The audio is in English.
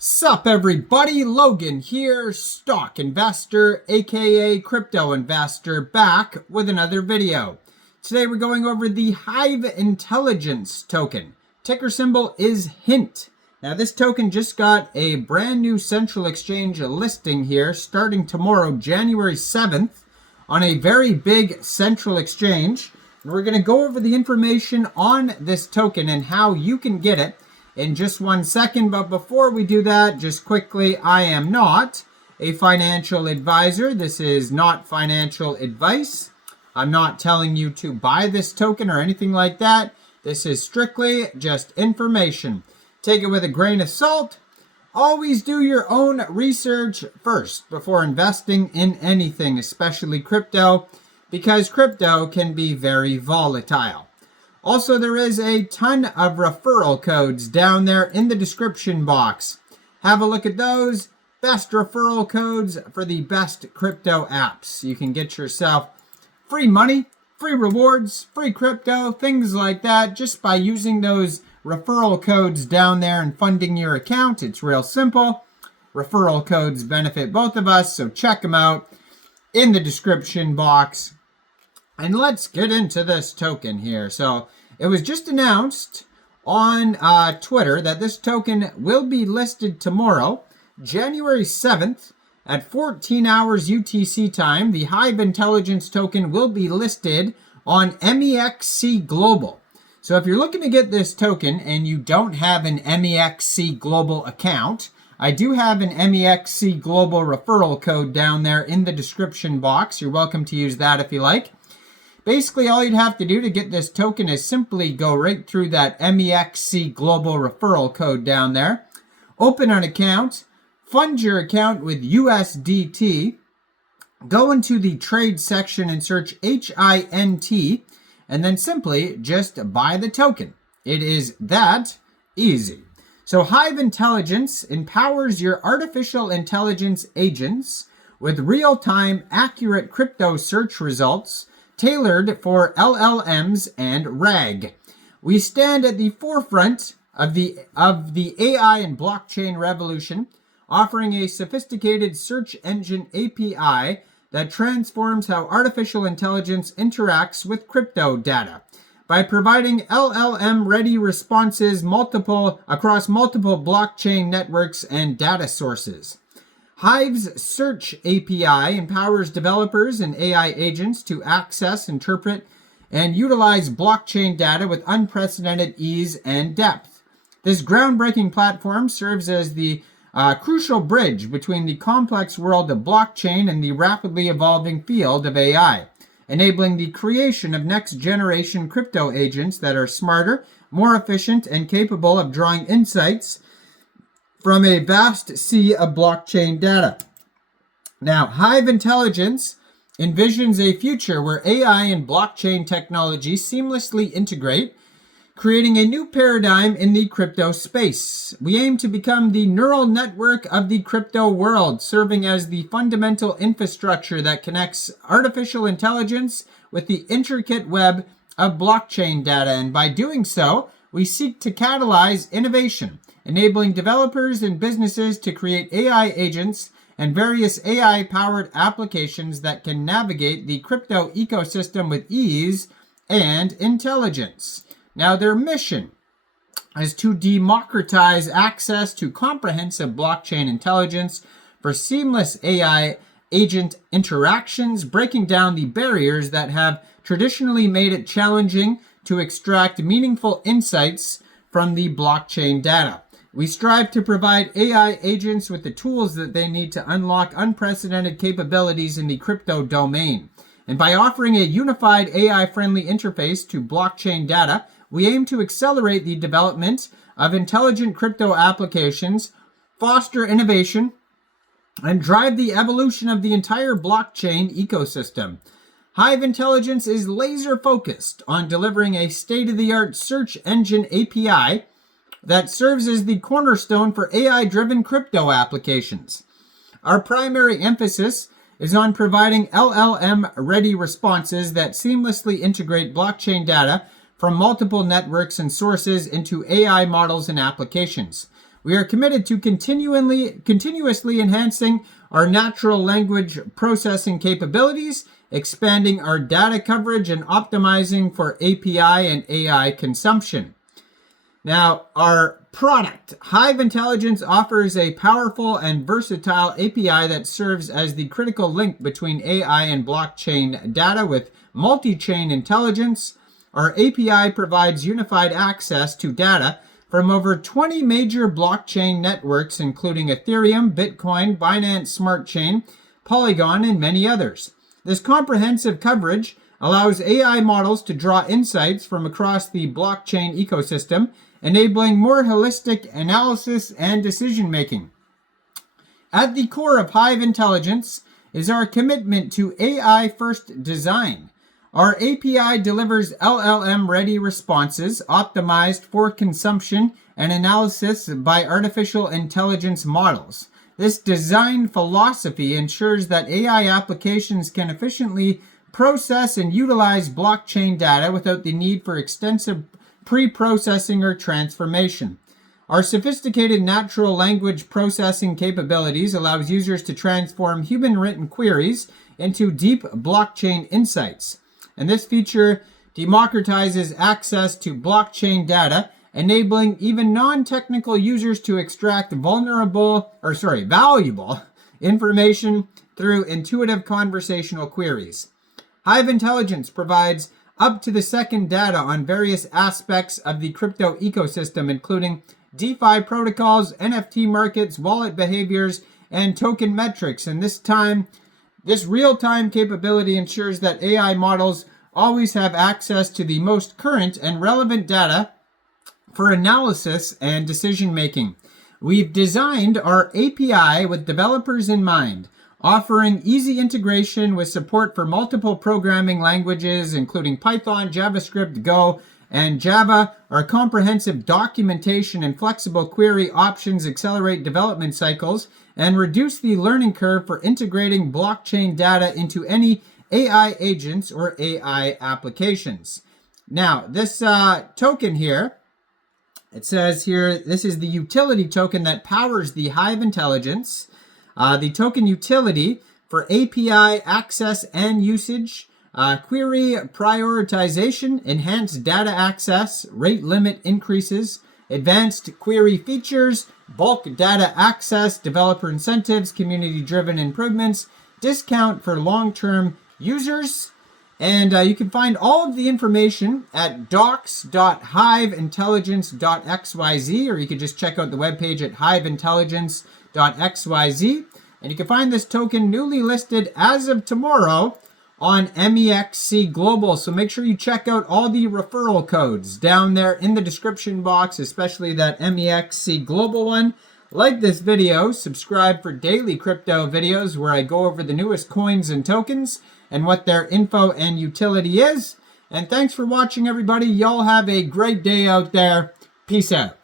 Sup everybody, Logan here, stock investor, aka crypto investor, back with another video. Today we're going over the Hive Intelligence token. Ticker symbol is HINT. Now this token just got a brand new central exchange listing here starting tomorrow, January 7th, on a very big central exchange. And we're going to go over the information on this token and how you can get it in just 1 second. But before we do that, just quickly, I am not a financial advisor. This is not financial advice. I'm not telling you to buy this token or anything like that. This is strictly just information. Take it with a grain of salt. Always do your own research first before investing in anything, especially crypto, because crypto can be very volatile. Also, there is a ton of referral codes down there in the description box. Have a look at those. Best referral codes for the best crypto apps. You can get yourself free money, free rewards, free crypto, things like that, just by using those referral codes down there and funding your account. It's real simple. Referral codes benefit both of us, so check them out in the description box. And let's get into this token here. So it was just announced on Twitter that this token will be listed tomorrow, January 7th at 14 hours UTC time. The Hive Intelligence token will be listed on Mexc Global. So if you're looking to get this token and you don't have an Mexc Global account, I do have an Mexc Global referral code down there in the description box. You're welcome to use that if you like. Basically, all you'd have to do to get this token is simply go right through that Mexc Global referral code down there. Open an account, fund your account with USDT, go into the trade section and search HINT, and then simply just buy the token. It is that easy. So Hive Intelligence empowers your artificial intelligence agents with real-time accurate crypto search results tailored for LLMs and RAG. We stand at the forefront of the AI and blockchain revolution, offering a sophisticated search engine API that transforms how artificial intelligence interacts with crypto data. By providing LLM-ready responses across multiple blockchain networks and data sources. Hive's Search API empowers developers and AI agents to access, interpret, and utilize blockchain data with unprecedented ease and depth. This groundbreaking platform serves as the crucial bridge between the complex world of blockchain and the rapidly evolving field of AI, enabling the creation of next-generation crypto agents that are smarter, more efficient, and capable of drawing insights from a vast sea of blockchain data. Now, Hive Intelligence envisions a future where AI and blockchain technology seamlessly integrate, creating a new paradigm in the crypto space. We aim to become the neural network of the crypto world, serving as the fundamental infrastructure that connects artificial intelligence with the intricate web of blockchain data. And by doing so, we seek to catalyze innovation, enabling developers and businesses to create AI agents and various AI-powered applications that can navigate the crypto ecosystem with ease and intelligence. Now, their mission is to democratize access to comprehensive blockchain intelligence for seamless AI agent interactions, breaking down the barriers that have traditionally made it challenging to extract meaningful insights from the blockchain data. We strive to provide AI agents with the tools that they need to unlock unprecedented capabilities in the crypto domain. And by offering a unified AI-friendly interface to blockchain data, we aim to accelerate the development of intelligent crypto applications, foster innovation, and drive the evolution of the entire blockchain ecosystem. Hive Intelligence is laser-focused on delivering a state-of-the-art search engine API that serves as the cornerstone for AI-driven crypto applications. Our primary emphasis is on providing LLM-ready responses that seamlessly integrate blockchain data from multiple networks and sources into AI models and applications. We are committed to continuously enhancing our natural language processing capabilities, expanding our data coverage, and optimizing for API and AI consumption. Now, our product, Hive Intelligence, offers a powerful and versatile API that serves as the critical link between AI and blockchain data with multi-chain intelligence. Our API provides unified access to data from over 20 major blockchain networks, including Ethereum, Bitcoin, Binance Smart Chain, Polygon, and many others. This comprehensive coverage allows AI models to draw insights from across the blockchain ecosystem, enabling more holistic analysis and decision-making. At the core of Hive Intelligence is our commitment to AI-first design. Our API delivers LLM-ready responses optimized for consumption and analysis by artificial intelligence models. This design philosophy ensures that AI applications can efficiently process and utilize blockchain data without the need for extensive pre-processing or transformation. Our sophisticated natural language processing capabilities allows users to transform human-written queries into deep blockchain insights. And this feature democratizes access to blockchain data, enabling even non-technical users to extract valuable information through intuitive conversational queries. Hive Intelligence provides up-to-the-second data on various aspects of the crypto ecosystem, including DeFi protocols, NFT markets, wallet behaviors, and token metrics. And this real-time capability ensures that AI models always have access to the most current and relevant data for analysis and decision-making. We've designed our API with developers in mind, offering easy integration with support for multiple programming languages, including Python, JavaScript, Go, and Java. Our comprehensive documentation and flexible query options accelerate development cycles and reduce the learning curve for integrating blockchain data into any AI agents or AI applications. Now, this token here, it says here, this is the utility token that powers the Hive Intelligence. The token utility for API access and usage, query prioritization, enhanced data access, rate limit increases, advanced query features, bulk data access, developer incentives, community-driven improvements, discount for long-term users. And you can find all of the information at docs.hiveintelligence.xyz, or you could just check out the webpage at hiveintelligence.xyz. And you can find this token newly listed as of tomorrow on Mexc Global. So make sure you check out all the referral codes down there in the description box, especially that Mexc Global one. Like this video, subscribe for daily crypto videos where I go over the newest coins and tokens and what their info and utility is. And thanks for watching, everybody. Y'all have a great day out there. Peace out.